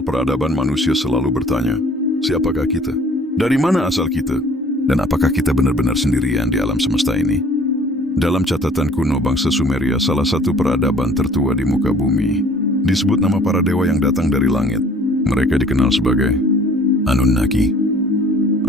awal peradaban manusia selalu bertanya, siapakah kita? Dari mana asal kita? Dan apakah kita benar-benar sendirian di alam semesta ini? Dalam catatan kuno bangsa Sumeria, salah satu peradaban tertua di muka bumi, disebut nama para dewa yang datang dari langit. Mereka dikenal sebagai Anunnaki.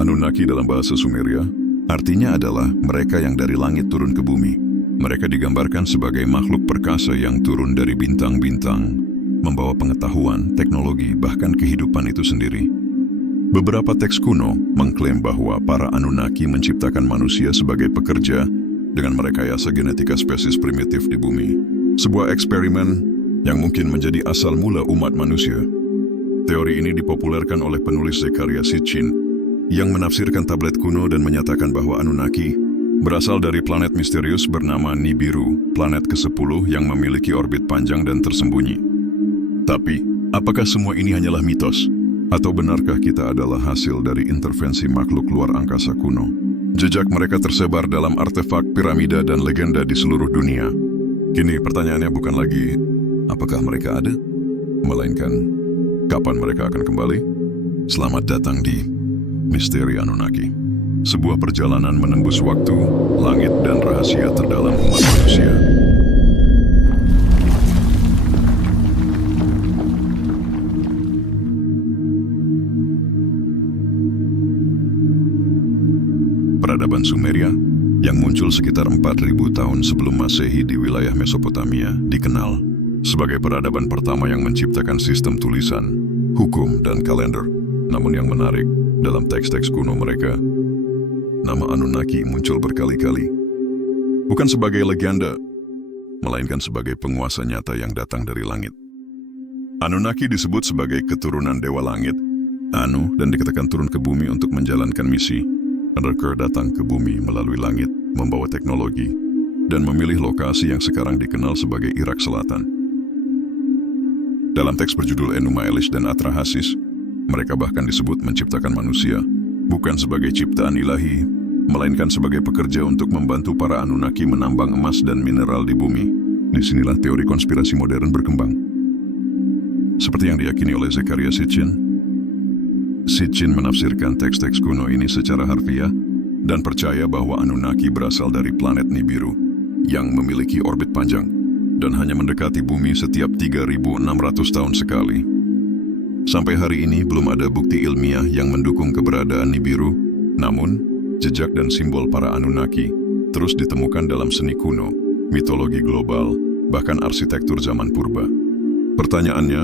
Anunnaki dalam bahasa Sumeria artinya adalah mereka yang dari langit turun ke bumi. Mereka digambarkan sebagai makhluk perkasa yang turun dari bintang-bintang, membawa pengetahuan, teknologi, bahkan kehidupan itu sendiri. Beberapa teks kuno mengklaim bahwa para Anunnaki menciptakan manusia sebagai pekerja dengan merekayasa genetika spesies primitif di bumi. Sebuah eksperimen yang mungkin menjadi asal mula umat manusia. Teori ini dipopulerkan oleh penulis Zecharia Sitchin yang menafsirkan tablet kuno dan menyatakan bahwa Anunnaki berasal dari planet misterius bernama Nibiru, planet ke-10 yang memiliki orbit panjang dan tersembunyi. Tapi, apakah semua ini hanyalah mitos? Atau benarkah kita adalah hasil dari intervensi makhluk luar angkasa kuno? Jejak mereka tersebar dalam artefak, piramida, dan legenda di seluruh dunia. Kini pertanyaannya bukan lagi, apakah mereka ada? Melainkan, kapan mereka akan kembali? Selamat datang di Misteri Anunnaki. Sebuah perjalanan menembus waktu, langit, dan rahasia terdalam umat manusia. Peradaban Sumeria, yang muncul sekitar 4.000 tahun sebelum Masehi di wilayah Mesopotamia, dikenal sebagai peradaban pertama yang menciptakan sistem tulisan, hukum, dan kalender. Namun yang menarik, dalam teks-teks kuno mereka, nama Anunnaki muncul berkali-kali. Bukan sebagai legenda, melainkan sebagai penguasa nyata yang datang dari langit. Anunnaki disebut sebagai keturunan Dewa Langit, Anu, dan dikatakan turun ke bumi untuk menjalankan misi. Mereka datang ke bumi melalui langit, membawa teknologi, dan memilih lokasi yang sekarang dikenal sebagai Irak Selatan. Dalam teks berjudul Enuma Elish dan Atrahasis, mereka bahkan disebut menciptakan manusia, bukan sebagai ciptaan ilahi, melainkan sebagai pekerja untuk membantu para Anunnaki menambang emas dan mineral di bumi. Disinilah teori konspirasi modern berkembang. Seperti yang diyakini oleh Zecharia Sitchin, Sitchin menafsirkan teks-teks kuno ini secara harfiah dan percaya bahwa Anunnaki berasal dari planet Nibiru yang memiliki orbit panjang dan hanya mendekati bumi setiap 3.600 tahun sekali. Sampai hari ini belum ada bukti ilmiah yang mendukung keberadaan Nibiru, namun jejak dan simbol para Anunnaki terus ditemukan dalam seni kuno, mitologi global, bahkan arsitektur zaman purba. Pertanyaannya,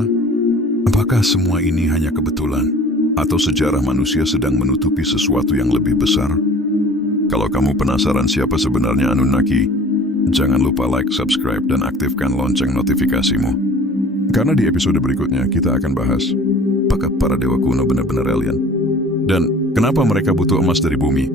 apakah semua ini hanya kebetulan? Atau sejarah manusia sedang menutupi sesuatu yang lebih besar? Kalau kamu penasaran siapa sebenarnya Anunnaki, jangan lupa like, subscribe, dan aktifkan lonceng notifikasimu. Karena di episode berikutnya kita akan bahas, apakah para dewa kuno benar-benar alien? Dan kenapa mereka butuh emas dari bumi?